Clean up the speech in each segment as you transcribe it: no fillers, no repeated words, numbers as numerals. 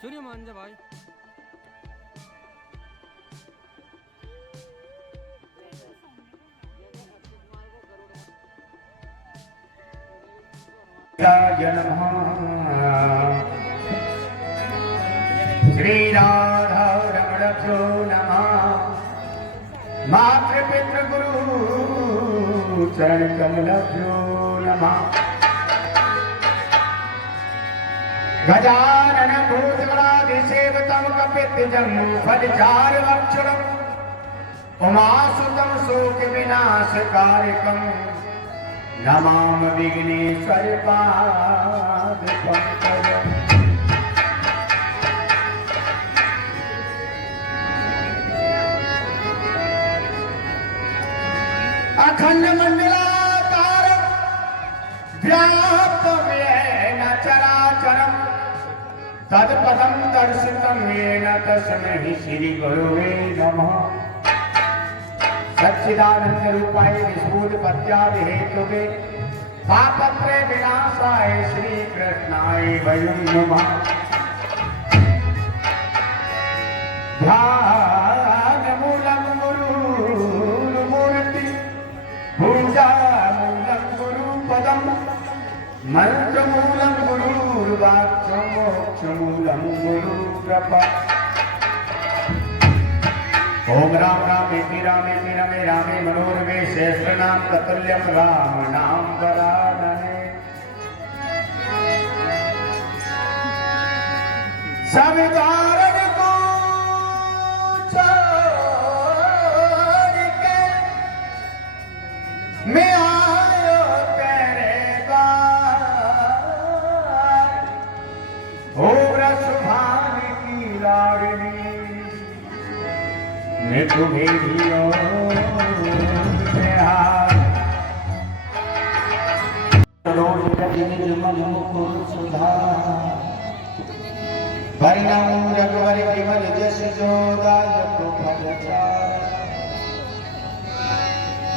सूर्य मान जा भाई। श्री राधा रमणभ्यो नमः। मातृपितृगुरु चरण कमलभ्यो नमः। गजानन भूतगणाधिसेवितं कपित्थजं फलचारुभक्षणं उमासुतं शोकविनाशकारिकं नमामि विघ्नेश्वर पादपङ्कजम्। अखंड मंडलाकारं व्याप्तं येन चराचरं तत्पदं दर्शितं येन तस्मै श्री गुरुवे नमः। सच्चिदानंद रूपाय विस्फुटपत्यादि हेतुवे पापत्रय विनाशाय श्री कृष्णाय वयं नमः। ध्यानमूलं गुरुर्मूर्ति पूजामूलं गुरुपदं मंत्रमूलं गुरुर्वाक्यं मोक्षमूलं गुरुकृपा। ओम राम रामेति रामेति रमे रामे मनोरमे सहस्रनाम ततुल्यं राम नाम वरानने। सब कारण को छोड़ के मैं आयो तेरे द्वार। हो रसभान की लाडली मैं तुम्हें भी परिणाम रघुवर विमल जस जोदायक भजचार।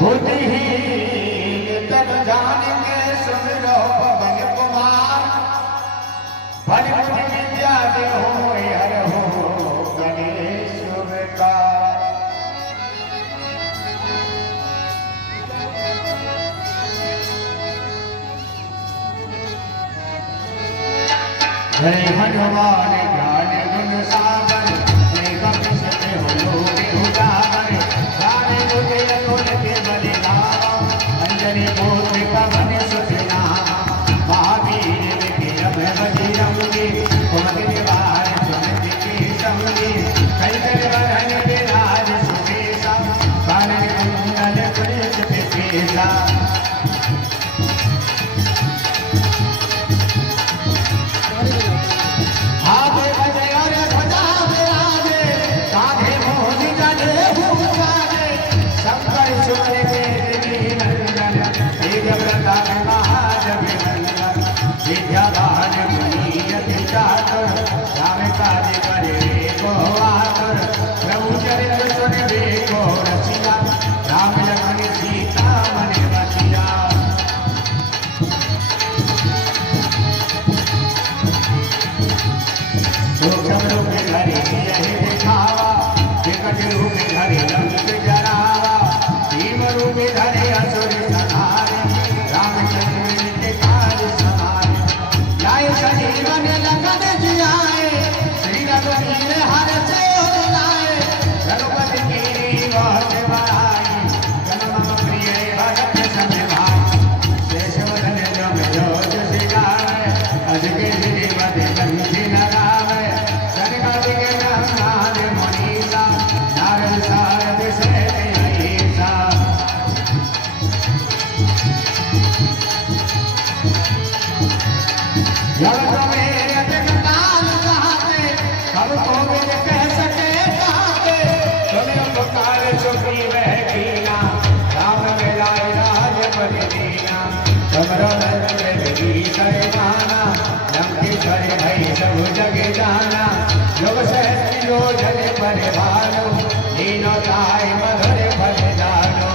बुद्धिहीन तन जानेंगे सुमिरो पवन कुमार। बल बुद्धि विद्या देहो हर हो गणेश विकार। जय हनुमान ज्ञान गुण सागर। जय कपि हो लोक उजागर। सारे जुगे कुल के बलिदान। अंजनी पुत्र पवन सुत नामा। महावीर विक्रम बजरंगी। कुमति निवार सुमति के संगी। कंचन बरन विराज सुबेसा। कानन कुंडल कुंडल विभूषा। विद्यावान मुनियति चातुर। राम काज करे को आतुर। प्रभु चरित्र सुनबे को रसिया। राम लखन सीता मन बसिया। सूक्ष्म रूप धरि सियहि दिखावा। विकट रूप धरि लंक जरावा। भीम रूप धरि असुर संहारे। रामचंद्र के काज सवारे। लाए संजीवन लखन जियाए। श्री रघुवीर हर से लाए। रघुपति कीनी बहुत बड़ाई। जन्म प्रिय भरत सम भाई। शेष वदन जम जोज सिगावे। अजके श्रीमद कंठी लगावे। सनकादि के ब्रह्माद मुनीसा। नारद सारद सहित अहिंसा। जगत में अतिक काल कहते। सब कोविद कह सके कहते। तुम्हें उपकार सुखी वह कीना। राम मिलाए राज बलि दीना। तुमरो लगी सरमाना। लंकेश्वर भई सब जग जाना। युग सहस्त्र योजन पर भानु। दीनो ताय मधुर फल जानो।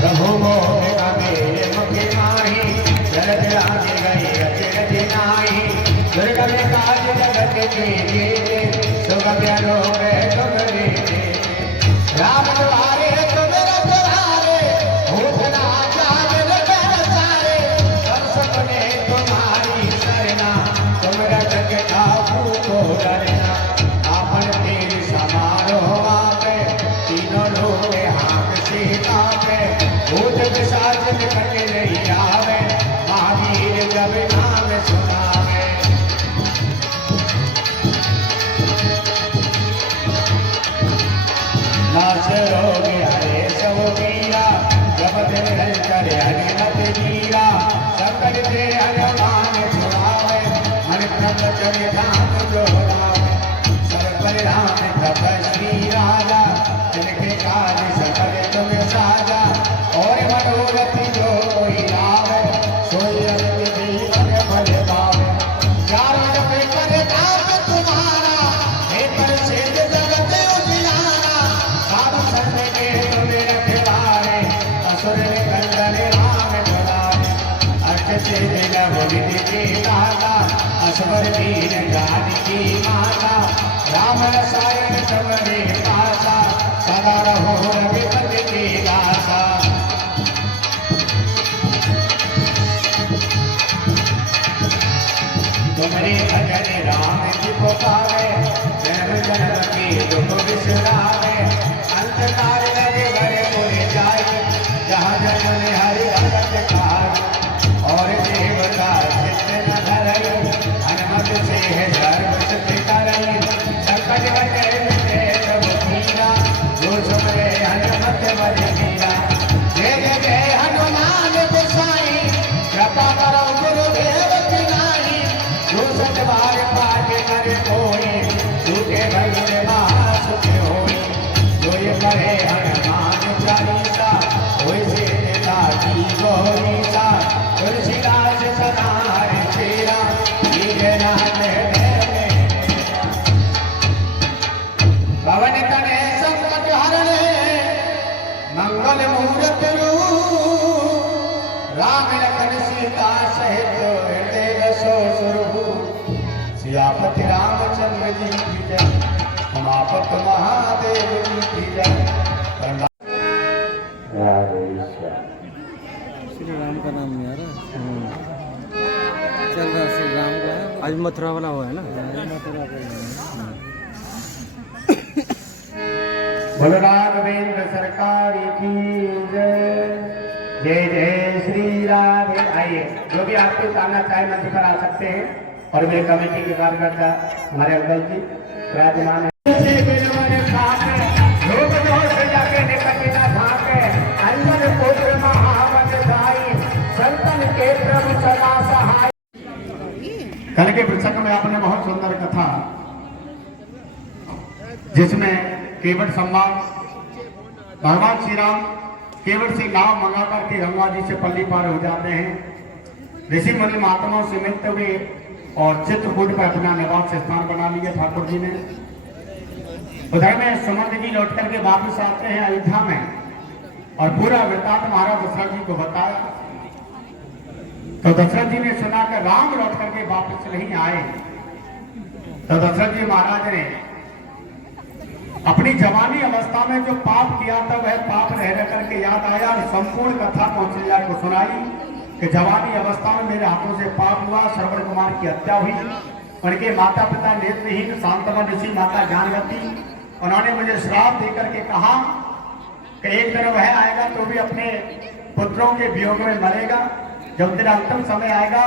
प्रभु मोह मेरे मुख माही। रानी गई अचरज नाई दुर्गम काज जगत के जेते सुगम रोगे तुम्हारे राम द्वारे तुम रखवारे भूतना जागल सारे सब सपने तुम्हारी सरना तुम रटक ठाकू को डरना आपन तेज समारो आपे तीनों लोग हाथ से कापे भूत पिशाच निकट नहीं आवे महावीर जब नाम सुनावे नाश रोग हरे सब पीरा जब दिन करे हरिमत मीरा सकल ते हनुमान छुड़ावे मन क्रम चले धाम जोड़ावे सब परिणाम तपस्वी राजा जिनके काज सकल तुम साजा और मनोरथ जो कोई लावे सोई अमित जीवन फल पावे चारों जब करे नाम तुम्हारा हे प्रसिद्ध जगत उजियारा साधु संत के तुम रखवारे असुर निकंदन राम दुलारे अष्ट सिद्धि नव विधि की दाता असवर दीन जानकी माता राम रसायन तुम्हारे पासा सदा रहो रघुपति की दासा तुम्हारे भजन राम जी को पावे जन्म जन्म की दुख बिसरावे अंत काल लगे बड़े मुझे जाए जहाँ जन्म हरि भगत खाए और देवता चित्त न धरई हनुमत से है सर्व सिद्ध करई संकट बटे मिटे सब पीरा जो सुमरे हनुमत बल मीरा जय जय हनुमान गोसाई कृपा करो गुरुदेव की नाई जो सतबार पाठ करे कोई झूठे भगत महासुख होई जो ये करे हनुमान चालीसा होई से नेता की गोरीसा तुलसीदास सदा हरि चेरा लीजे नाथ पवन तने संकट हरणे मंगल मूर्त रूप राम लखन सीता सहित हृदय बसो स्वरूप सियापति रामचंद्र जी की जय उमापत महादेव जी की जय श्री राम का नाम नहीं आ रहा चल रहा श्री राम का आज मथुरा वाला हुआ है ना मथुरा बोलो राघवेंद्र सरकार की जय जय जय श्री राधे आइए जो भी आपको आना चाहे मंच पर आ सकते हैं और वे कमेटी के कार्यकर्ता हमारे अंकल जी विराजमान है कल के प्रसंग में आपने बहुत सुंदर कथा जिसमें केवट संवाद भगवान श्री राम केवट से नाव मंगा करके गंगा जी से पल्ली पार हो जाते हैं ऋषि मुनि महात्माओं से मिलते हुए और चित्रकूट पर अपना निवास स्थान बना लिया ठाकुर जी ने उधर में सुमंत जी लौट करके वापस आते हैं अयोध्या में और पूरा वृत्तांत महाराज दशरथ जी को बताया तो दशरथ जी ने सुना कि राम लौट करके वापस नहीं आए तो दशरथ जी महाराज ने अपनी जवानी अवस्था में जो पाप किया था वह पाप रह करके याद आया और संपूर्ण कथा कौशल्या को सुनाई कि जवानी अवस्था में मेरे हाथों से पाप हुआ श्रवण कुमार की हत्या हुई उनके माता पिता नेत्रहीन शांतवन ऋषि माता ज्ञानवती उन्होंने मुझे श्राप देकर के कहा कि एक दिन वह आएगा तो भी अपने पुत्रों के वियोग में मरेगा जब तेरा अंतिम समय आएगा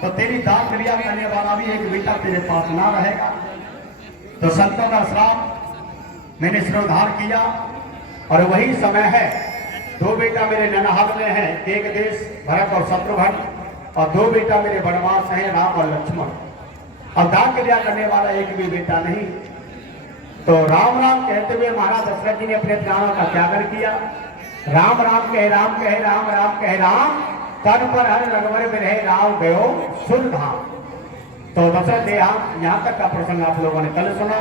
तो तेरी दान क्रिया करने वाला भी एक बेटा तेरे पास ना रहेगा तो संतों का श्राप मैंने सिरोधार किया और वही समय है दो बेटा मेरे ननहाल में है एक देश भरत और शत्रुघ्न और दो बेटा मेरे वनवास हैं राम और लक्ष्मण अब दान क्रिया करने वाला एक भी बेटा नहीं तो राम राम कहते हुए महाराज दशरथ जी ने अपने प्राणों का त्याग किया राम राम कहे राम कहे राम राम कहे राम तन पर हर रघुवर विरहे राम गयो सुर धाम तो दशरथ यहाँ तक का प्रसंग आप लोगों ने कल सुना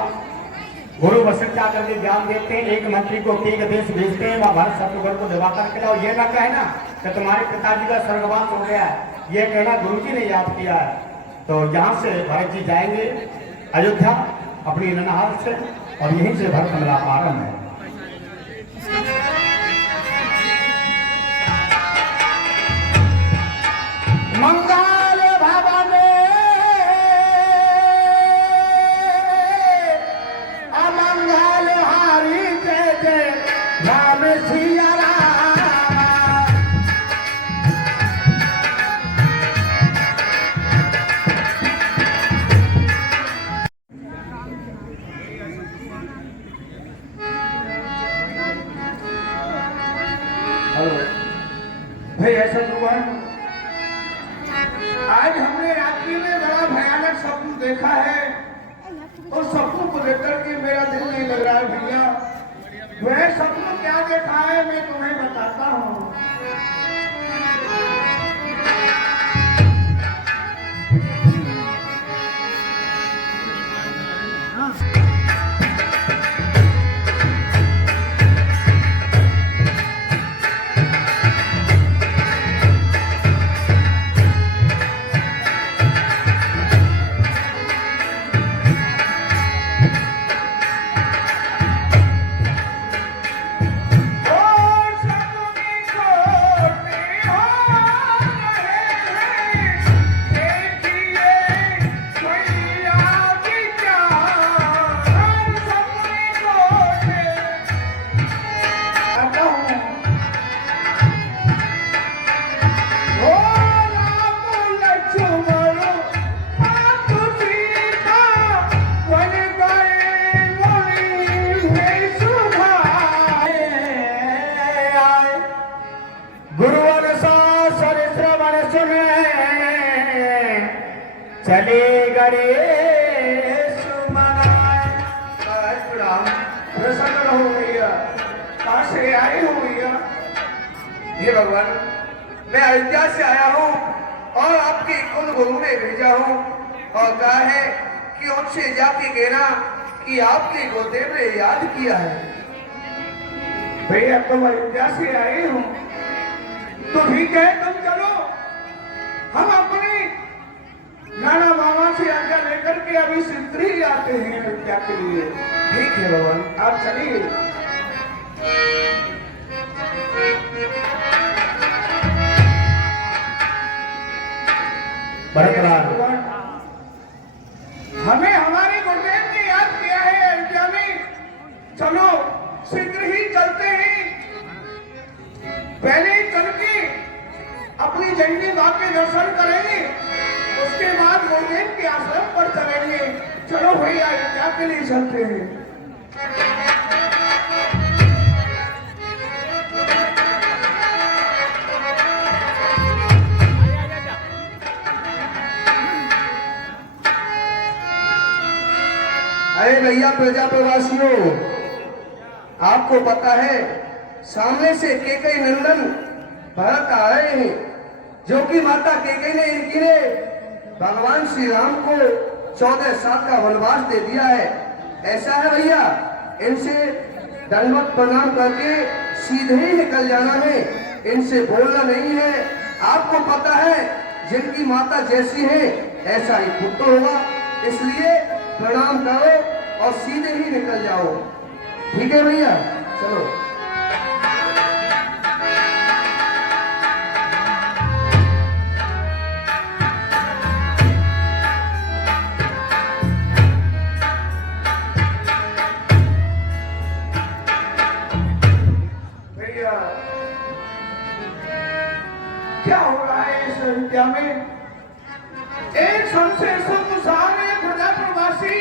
गुरु वशिष्ठ जाकर के ज्ञान देते हैं एक मंत्री को एक देश भेजते हैं वहां भरत शत्रुघ्न को दिवाकर के लाओ ये ना कहे ना कि तुम्हारे पिताजी का स्वर्गवास हो गया है ये कहना गुरु जी ने याद किया है। तो यहाँ से भरत जी जाएंगे अयोध्या अपनी ननहाल से, और यहीं से भरत मिलाप आरंभ है। मंगल भवन अमंगल हारी जय जय राम सिया राम। हेलो भाई, ऐसा हुआ है आज हमने रात्रि में बड़ा भयानक स्वप्न देखा है, और स्वप्न को लेकर के मेरा दिल नहीं लग रहा है भैया। वह स्वप्न क्या देखा है मैं तुम्हें बताता हूँ। गुरुवर सा सरश्रवण सुने चले गए सुमनाए। प्रसन्न रहो भैया, कहाँ से आए हो भैया? हे भगवान, मैं अयोध्या से आया हूँ और आपके कुल गुरु ने भेजा हूँ और कहा है कि उनसे जाके कहना कि आपके गुरुदेव ने याद किया है। भैया तुम अयोध्या से आए हो तो ठीक है, तुम चलो, हम अपने नाना मामा से आज्ञा लेकर के अभी शीघ्र ही आते हैं अयोध्या के लिए। ठीक है भगवान, आप चलिए। भरतलाल, हमें हमारे गुरुदेव ने याद किया है अयोध्या में, चलो शीघ्र ही चलते हैं। पहले चल के अपनी जननी मां के दर्शन करेंगे, उसके बाद गुरुदेव के आश्रम पर चलेंगे। चलो भैया अयोध्या के लिए चलते हैं। अरे भैया प्रजा प्रवासियों, आपको पता है सामने से केकई नंदन भरत आ रहे हैं, जो कि माता केकई ने इनकी ने भगवान श्री राम को 14 साल का वनवास दे दिया है। ऐसा है भैया, इनसे दंडवत प्रणाम करके सीधे ही निकल जाना है, इनसे बोलना नहीं है। आपको पता है जिनकी माता जैसी है ऐसा ही पुत्र होगा, इसलिए प्रणाम करो और सीधे ही निकल जाओ। ठीक है भैया, चलो। भैया क्या हो रहा है इस अयोध्या में? एक संशय सारे प्रजा प्रवासी,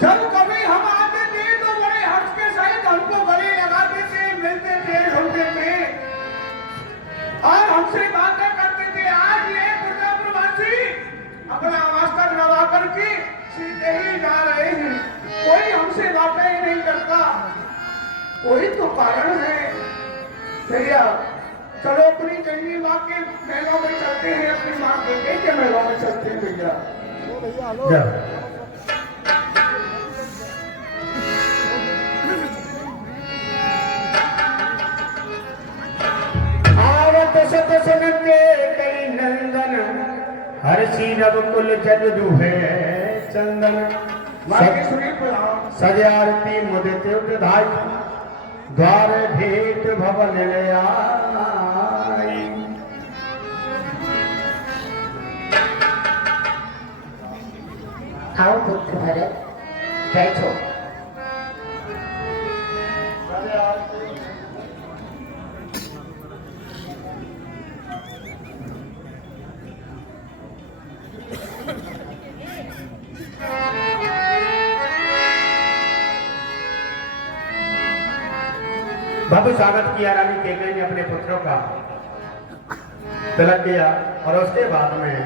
जब कभी हम आते थे तो बड़े हर्ष के सहित हमको गले लगाते थे, मिलते थे, ढूंढते थे और हमसे बातें करते थे। आज ये प्रजा प्रवासी अपना वास्ता लगा करके सीधे ही जा रहे हैं, कोई हमसे बातें ही नहीं करता। कोई तो कारण है भैया। चलो अपनी चंगी माँ के महलों में चलते हैं, अपनी माँ के महलों में चलते हैं भैया। आवत सत सुनते हर्षी नवकुल जल दुहे चंदन सजारती मुदित धाई द्वार भेंट भवन ले आई। आओ पुत्र भरत बैठो। भव्य स्वागत किया रानी केकई ने अपने पुत्रों का, तिलक किया और उसके बाद में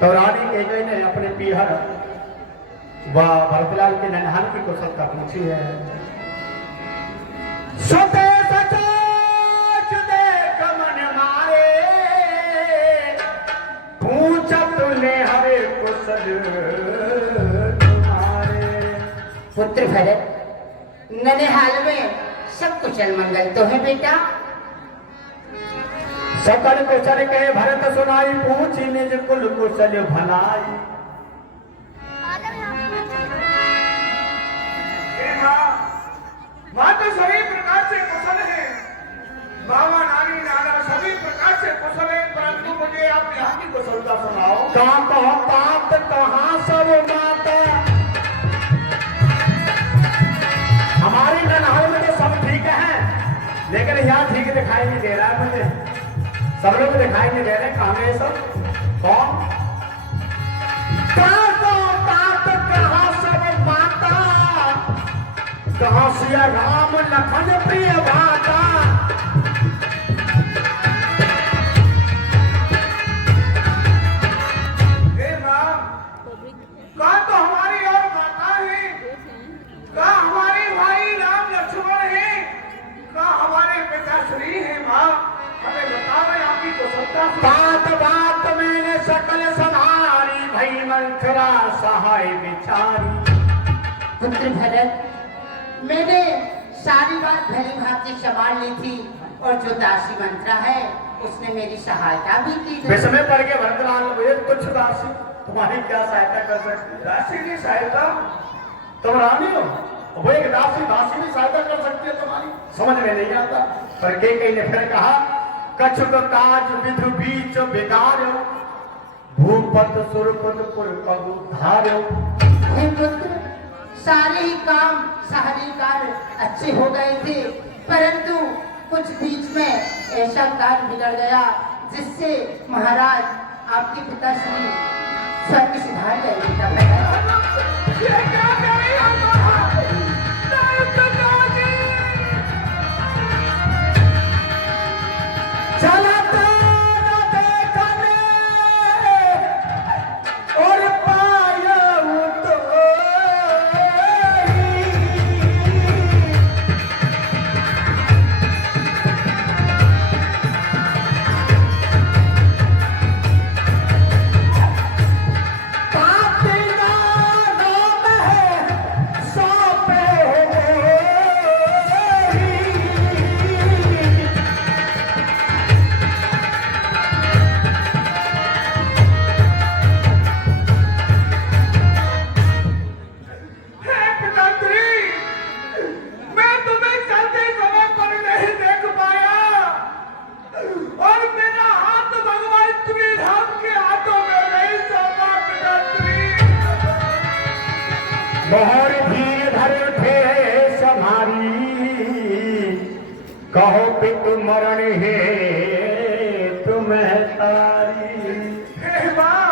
तो रानी केकई ने अपने पीहर व भरतलाल के ननहाल की कुशलता पूछी है। सोते सचोच देख मन मारे, पूछा तूने हरे कुशल तुम्हारे। पुत्र भरत, ननिहाल में सब कुशल मंगल तो है बेटा? सकल कुशल के भरत सुनाई, पूछी निज कुल कुशल भलाई। माँ तो सभी प्रकार से कुशल है, बाबा नानी नाना सभी प्रकार से कुशल है, परंतु मुझे आप यहाँ की कुशलता सुनाओ। कहाँ बात कहाँ सब बात, हमारी ननहाल में तो सब ठीक है, लेकिन यहाँ ठीक दिखाई नहीं दे रहा है मुझे। सब लोग दिखाई नहीं दे रहे, कहाँ है सब? कौन? कहाँ सब माता, कहाँ सिया राम लखन प्रिय भाता। कहा तो हमारी और माता है, कहा हमारे भाई राम लक्ष्मण है, कहा हमारे पिता श्री है। माँ हमें बताओ आपकी कुशलता। बात बात मैंने सकल संहारी, भई मंथरा सहाय विचारी। पुत्र भरत, मैंने सारी बात भली भांति संभाल ली थी और जो दासी मंत्रा है उसने मेरी सहायता भी की थी। विस्मय पड़ के भरतलाल मुझे कुछ दासी तुम्हारी क्या सहायता कर सकती? दासी की सहायता? तुम रानी हो, वो एक दासी दासी की सहायता कर सकती है तुम्हारी? समझ में नहीं आता। पर केकई ने फिर कहा, कछुक काज विधु बीच बिगाड़ो, भूपत सुरपत पुर पगु धारो। हे पुत्र, सारे ही काम सारे कार्य अच्छे हो गए थे, परंतु कुछ बीच में ऐसा कार्य बिगड़ गया जिससे महाराज आपके पिताश्री स्वर्ग सिधार गए। ये क्या कर रही हो माँ? चलते न देखने और पायऊ तो बहुत धीर धर थे समारी, कहो पितु मरण है तुम्हें तारी। हे माँ,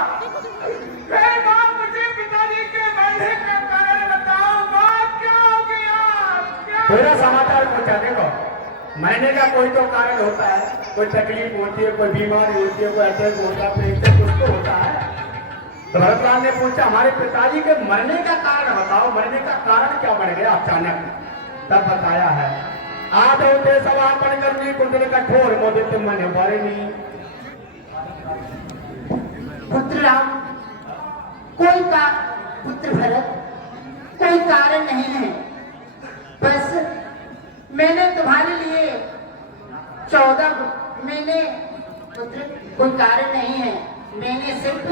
मुझे पिताजी के मरने का कारण बताओ। माँ क्या हो गया? पूरा समाचार पूछा। देखो, मरने का कोई तो कारण होता है, कोई तकलीफ होती है, कोई बीमारी होती है, कोई अटैक होता है, पेट कुछ तो होता है। तो भरतलाल ने पूछा, हमारे पिताजी के मरने का कारण बताओ, मरने का कारण क्या बन गया अचानक? तब बताया है, आद होते समापन करनी कुंडल कठोर मोदित मन भरनी। पुत्र राम, पुत्र भरत, कोई कारण नहीं है। बस मैंने तुम्हारे लिए 14 पुत्र, कोई कारण नहीं है। मैंने सिर्फ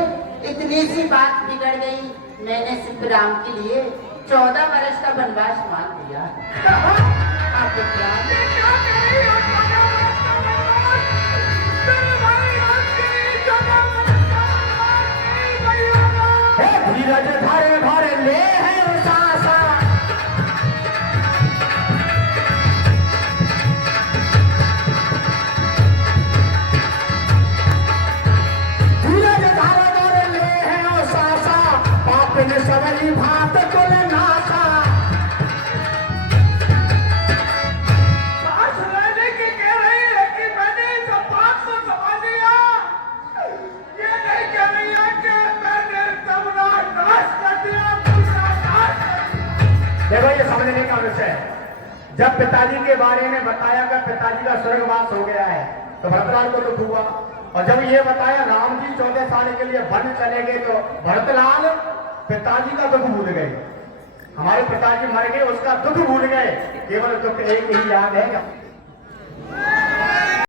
इतनी सी बात बिगड़ गई, मैंने सिर्फ राम के लिए 14 वर्ष का वनवास मांग दिया। आपको क्या धीरज धरे भर ले है सासा, धीरज धरे भर ले है सासा, पाप ने सबली भात को नासा। सांस लेने की कह रही है कि मैंने सब बात को समझ लिया, ये नहीं कह रही है कि मैंने सबका नाश कर दिया, पूरा नाश कर दिया। देखो ये समझने का विषय है। जब पिताजी के बारे में बताया कि पिताजी का स्वर्गवास हो गया है तो भरतलाल को दुख हुआ, और जब ये बताया राम जी 14 साल के लिए वन चले गए तो भरतलाल पिताजी का दुख भूल गए। हमारे पिताजी मर गए, उसका दुख भूल गए, केवल दुख एक ही याद है